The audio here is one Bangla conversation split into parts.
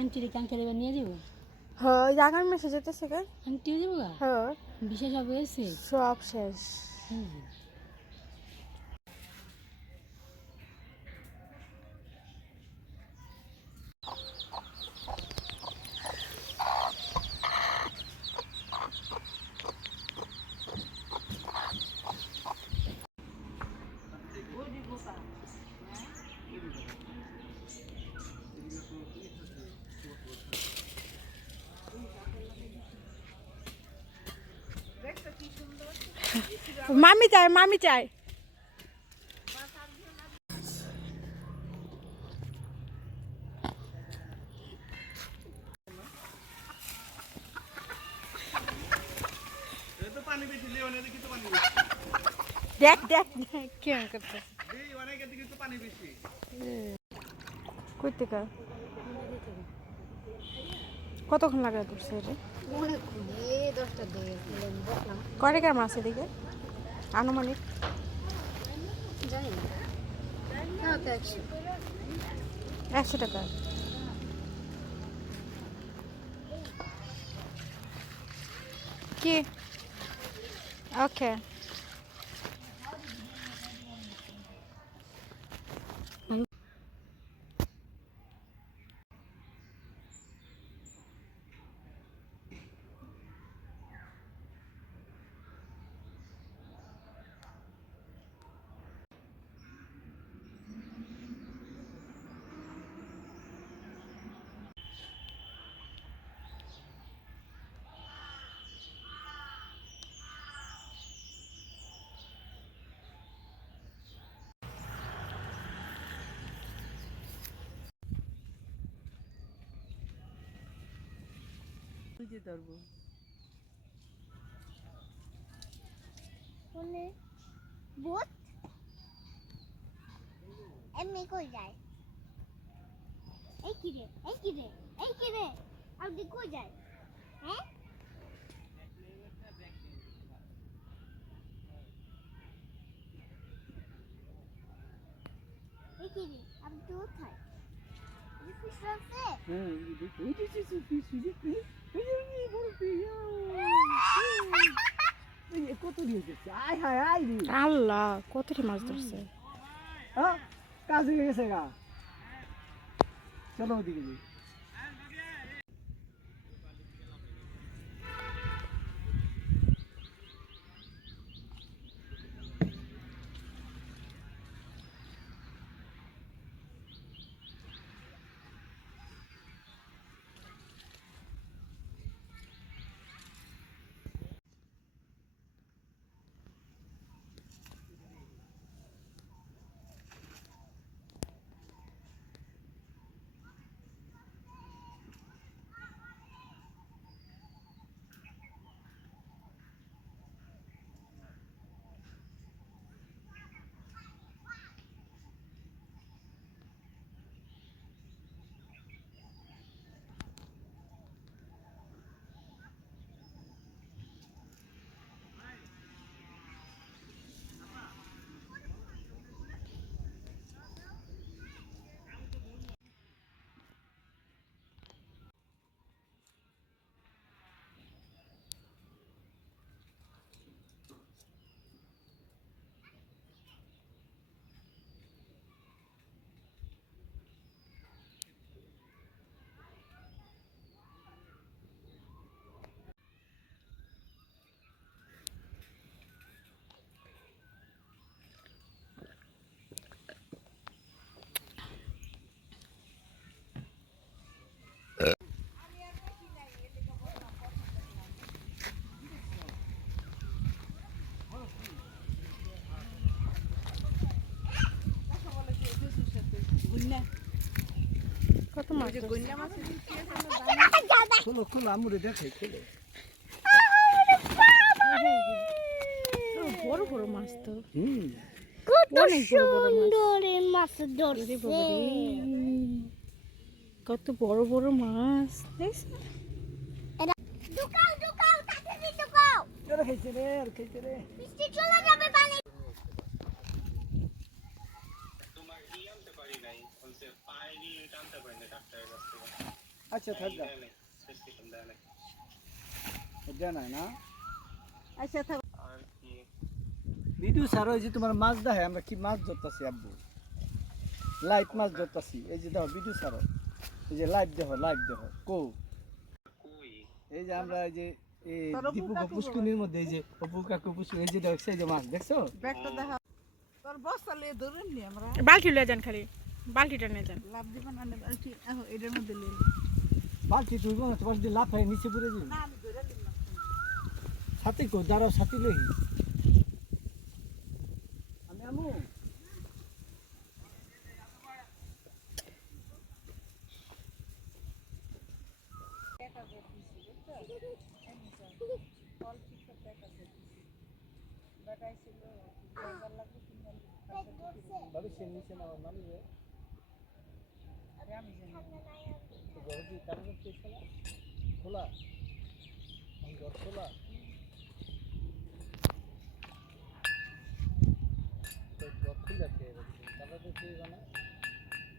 আন্টিরে কাঙ্কের এবার নিয়ে যাবো। হ্যাঁ আগামী মাসে যেতেছে কে আন্টিও যাবো গা? হ্যাঁ বিশেষ সব হয়েছে। সব শেষ। মামি চাই মামি চাই। দেখ দেখ কেমন করতে কই থেকে কতক্ষণ লাগে ধরছে রে? কয় টাকার মাছ এদিকে আনুমানিক? জানি না, তাও তো 100 টাকা। কি ওকে ভূত এমনি কই যায়? এই কি রে এই কি রে এই কি রে আপনি কই যায়? হ্যাঁ এই কি রে আপনি কোথায়? ফিস আছে কত দিয়েছে আয় হায় আয় রে আল্লাহ কতটি মাছ ধরছে। হ্যাঁ কাজ হয়ে গেছে গা চলো ওদিকে যাই। কত মাছ খোলো খোলো আমরে দেখাই খোলো। বড় বড় মাছ তো কত অনেক বড় বড় মাছ। সুন্দর এই মাছ ধরছে। কত বড় বড় মাছ দেখছ? ঢুকাও ঢুকাও তাড়াতাড়ি ঢুকাও আর খাইছে রে আর খাইছে রে বৃষ্টি চলে যাবে পানি। আচ্ছা থাক গা জানা না আচ্ছা থাক ভিডিও ছাড়ো এই যে তোমার মাছ দেখে আমরা কি মাছ ধরতেছি আব্বু লাইভ মাছ ধরতেছি এই যে দেখো ভিডিও ছাড়ো এই যে লাইভ দেখো কো এই যে আমরা এই যে এই দীপু পুষ্কুনির মধ্যে এই যে অপু কাকু পুষ্কুনি এই যে দেখছো এই যে মাছ দেখছো ব্যাগটা দেখা তোর বস্তা লিয়ে ধরেন নি আমরা বালতি লিয়ে যান খালি বালতিটা নিয়ে যান লাভ দিবেন না বালতি এটার মধ্যে লিয়ে বালতি তুই না তোমার যদি লাভ হয় নিচে পড়ে যাবে না আমি ধরে দিন না সাথে কো দাঁড়াও সাথে লই আমি আমু বাবু সে নিচে না নামিবে গরজি কারণ কি খোলা ঘর খোলা তো ঘর খুলে আছে তাহলে তো কি বানা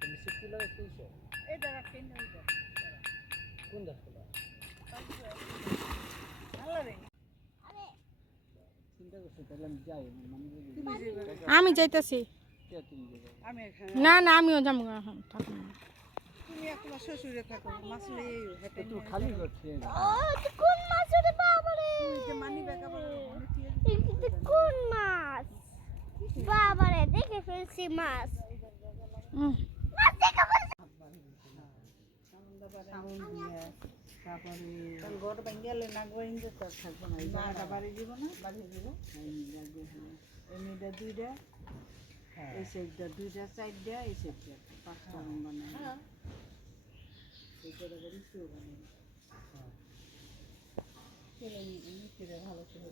নিচে খোলা আছে এটা রাখেন না এটা কোন ঘর খোলা আল্লাহ রে চিন্তা করতে তাহলে আমি যাই আমি যাইতেছি কে তুমি যাবে আমি এখানে না না আমিও যাবো এখন থাকুন না। তুমি একলা শ্বশুরে থাকো মাছ লিয়ে হেঁটে একটু খালি করছে ও এটা কোন মাছ রে বাবা রে যে মানি ব্যাগ আবার মনে দিয়ে এটা কোন মাছ বাবা রে দেখে ফেলছি মাছ মাছ দেখে ফেলছি সাউন্ড দিয়ে তারপরে ঘর ভাঙিয়ালে না গোয়েন্দে তো থাকবো না জায়গাটা বাড়ি দিব না বাড়িয়ে দিব এমনিটা দুইটা এই সাইডটা দুইটা চারটা এই সাইডটা পাঁচটা মানে এই করে করে ইস্যু বানাই ভালো করে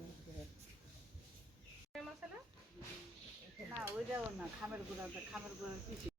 না ওইটাও না খামের গুঁড়া পিছিয়ে